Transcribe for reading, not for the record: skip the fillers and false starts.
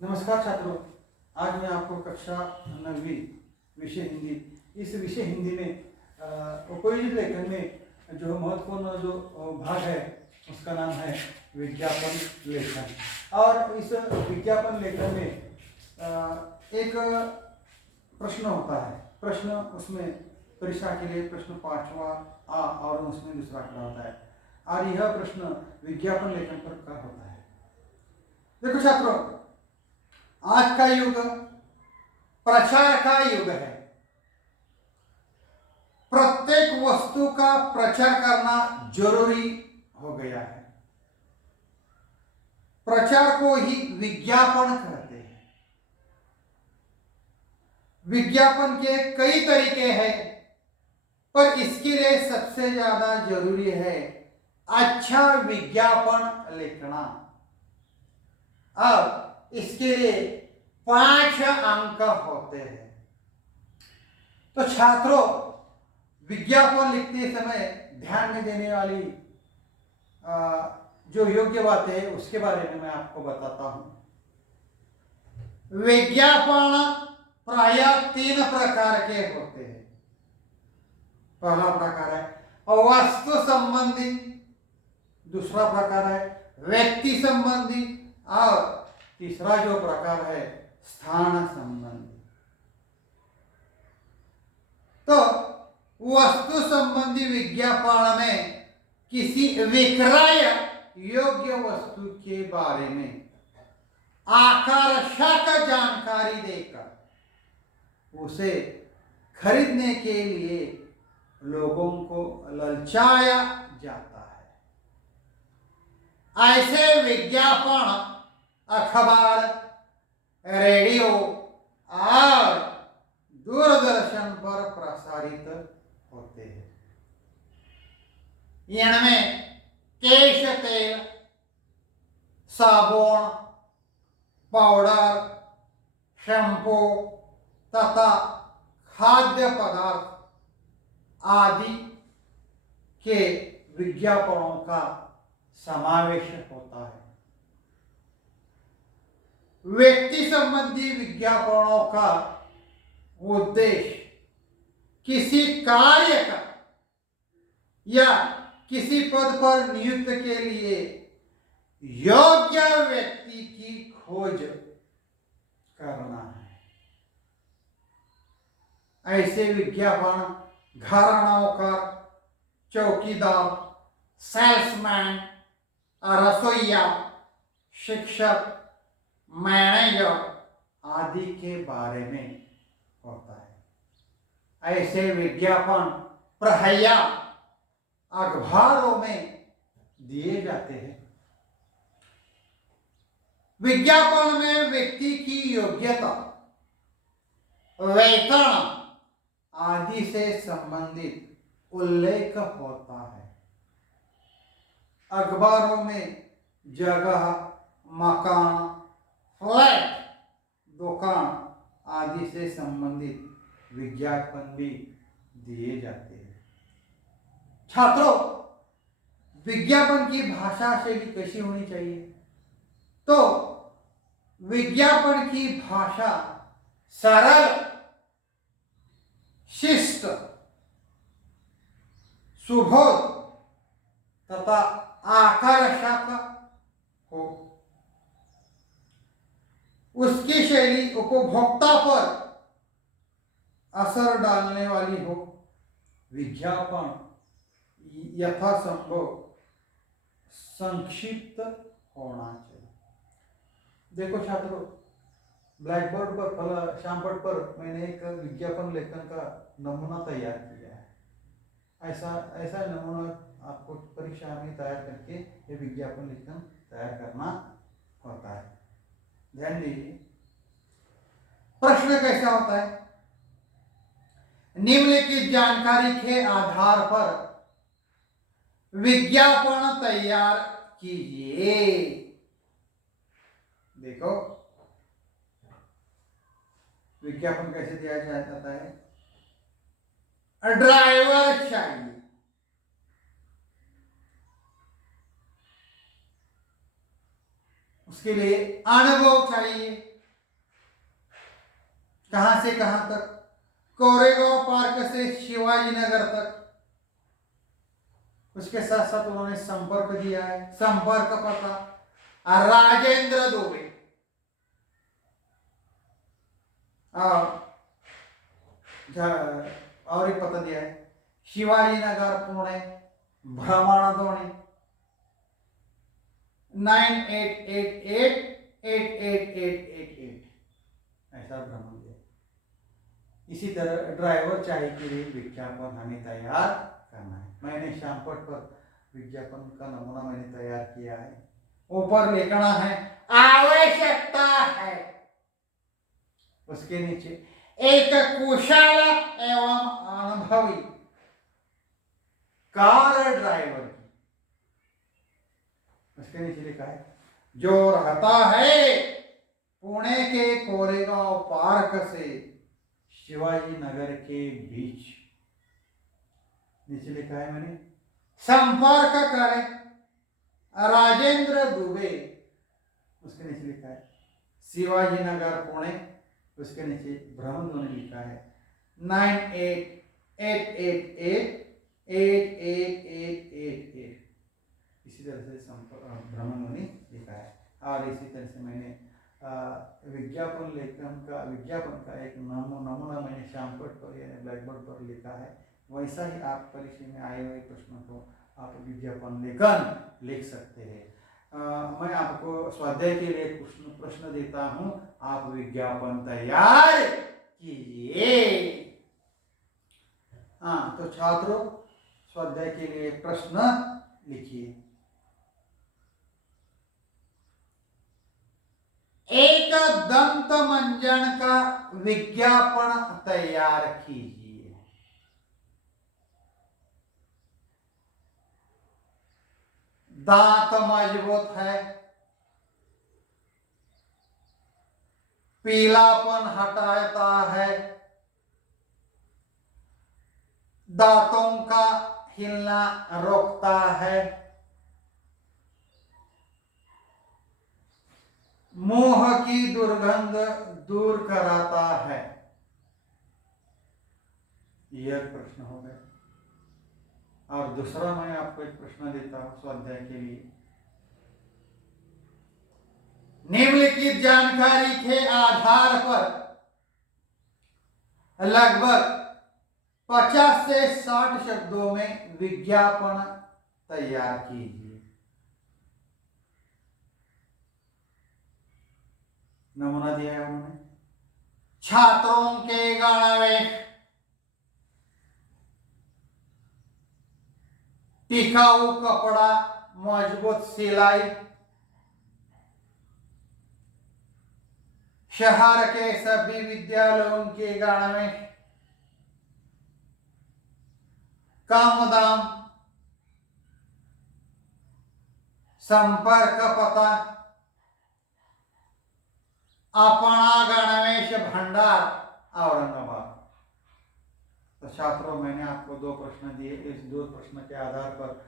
नमस्कार छात्रों। आज मैं आपको कक्षा 9वीं विषय हिंदी, इस विषय हिंदी में उपयोजित लेखन में जो महत्वपूर्ण जो भाग है उसका नाम है विज्ञापन लेखन। और इस विज्ञापन लेखन में एक प्रश्न होता है। प्रश्न उसमें परीक्षा के लिए प्रश्न 5वां आ और उसमें दूसरा खड़ा होता है। और यह प्रश्न विज्ञापन लेखन पर का होता है। देखो छात्रों, आज का युग प्रचार का युग है। प्रत्येक वस्तु का प्रचार करना जरूरी हो गया है। प्रचार को ही विज्ञापन कहते हैं। विज्ञापन के कई तरीके हैं, पर इसके लिए सबसे ज्यादा जरूरी है अच्छा विज्ञापन लिखना। अब इसके लिए 5 अंक होते हैं। तो छात्रों, विज्ञापन लिखते समय ध्यान में देने वाली जो योग्य बातें है उसके बारे में मैं आपको बताता हूं। विज्ञापन प्रायः 3 प्रकार के होते हैं। पहला प्रकार है वस्तु संबंधी, दूसरा प्रकार है व्यक्ति संबंधी और तीसरा जो प्रकार है स्थान संबंधी। तो वस्तु संबंधी विज्ञापन में किसी विक्रय योग्य वस्तु के बारे में आकर्षक जानकारी देकर उसे खरीदने के लिए लोगों को ललचाया जाता है। ऐसे विज्ञापन अखबार, रेडियो और दूरदर्शन पर प्रसारित होते हैं। इनमें केश तेल, साबुन, पाउडर, शैम्पू तथा खाद्य पदार्थ आदि के विज्ञापनों का समावेश होता है। व्यक्ति संबंधी विज्ञापनों का उद्देश्य किसी कार्य का या किसी पद पर नियुक्त के लिए योग्य व्यक्ति की खोज करना है। ऐसे विज्ञापन घरानों का चौकीदार, सेल्समैन, रसोइया, शिक्षक, मैनेजर आदि के बारे में होता है। ऐसे विज्ञापन प्रायः अखबारों में दिए जाते हैं। विज्ञापन में व्यक्ति की योग्यता, वेतन आदि से संबंधित उल्लेख होता है। अखबारों में जगह, मकान, फ्लैट, दुकान आदि से संबंधित विज्ञापन भी दिए जाते हैं। छात्रों, विज्ञापन की भाषा शैली कैसी होनी चाहिए? तो विज्ञापन की भाषा सरल, शिष्ट, सुबोध तथा आकर्षक हो। उसकी शैली उपभोक्ता पर असर डालने वाली हो। विज्ञापन यथासंभव संक्षिप्त होना चाहिए। देखो छात्रों, ब्लैक बोर्ड पर, श्याम बोर्ड पर मैंने एक विज्ञापन लेखन का नमूना तैयार किया है। ऐसा नमूना आपको परीक्षा में तैयार करके ये विज्ञापन लेखन तैयार करना होता है। ध्यान दीजिए, प्रश्न कैसा होता है? निम्नलिखित जानकारी के आधार पर विज्ञापन तैयार कीजिए। देखो, विज्ञापन कैसे दिया जाता है? ड्राइवर चाहिए, उसके लिए अनुभव चाहिए, कहां से कहां तक? कोरेगांव पार्क से शिवाजी नगर तक। उसके साथ साथ उन्होंने संपर्क दिया है, संपर्क पता राजेंद्र दुबे और एक पता दिया है शिवाजी नगर पुणे भ्रमण ध्वनि 98888888 ऐसा भ्रमण दिया। इसी तरह ड्राइवर चाय के लिए विज्ञापन हमें तैयार करना है। मैंने शामपट पर विज्ञापन का नमूना मैंने तैयार किया है। ऊपर लिखना है आवश्यकता है, उसके नीचे एक कुशल एवं अनुभवी कार ड्राइवर की, उसके नीचे लिखा है जो रहता है पुणे के कोरेगांव पार्क से शिवाजी नगर के बीच। नीचे लिखा है मैंने संपर्क करें राजेंद्र दुबे, उसके नीचे लिखा है शिवाजी नगर पुणे, उसके नीचे भ्रमण ध्वनि लिखा है 9888888888। इसी तरह से भ्रमण ध्वनि लिखा है। और इसी तरह से मैंने विज्ञापन का एक नमूना मैंने शामपट पर या ब्लैक बोर्ड पर लिखा है। वैसा ही आप परीक्षा में आए हुए प्रश्नों को आप विज्ञापन लेखन लिख सकते हैं। मैं आपको स्वाध्याय के लिए प्रश्न देता हूं, आप विज्ञापन तैयार कीजिए। तो छात्रों स्वाध्याय के लिए प्रश्न लिखिए। एक दंत मंजन का विज्ञापन तैयार कीजिए। दांत मजबूत है, पीलापन हटाता है, दांतों का हिलना रोकता है, मुंह की दुर्गंध दूर कराता है। यह प्रश्न हो गया। और दूसरा मैं आपको एक प्रश्न देता हूं स्वाध्याय के लिए। निम्नलिखित जानकारी के आधार पर लगभग 50 से 60 शब्दों में विज्ञापन तैयार कीजिए। नमूना दिया है उन्होंने छात्रों के गणवेश, टिकाऊ कपड़ा, मजबूत सिलाई, शहर के सभी विद्यालयों के गणवेश, कम दाम, संपर्क पता, अपना गणवेश भंडार औरंगाबाद। तो छात्रों मैंने आपको 2 प्रश्न दिए। इस 2 प्रश्न के आधार पर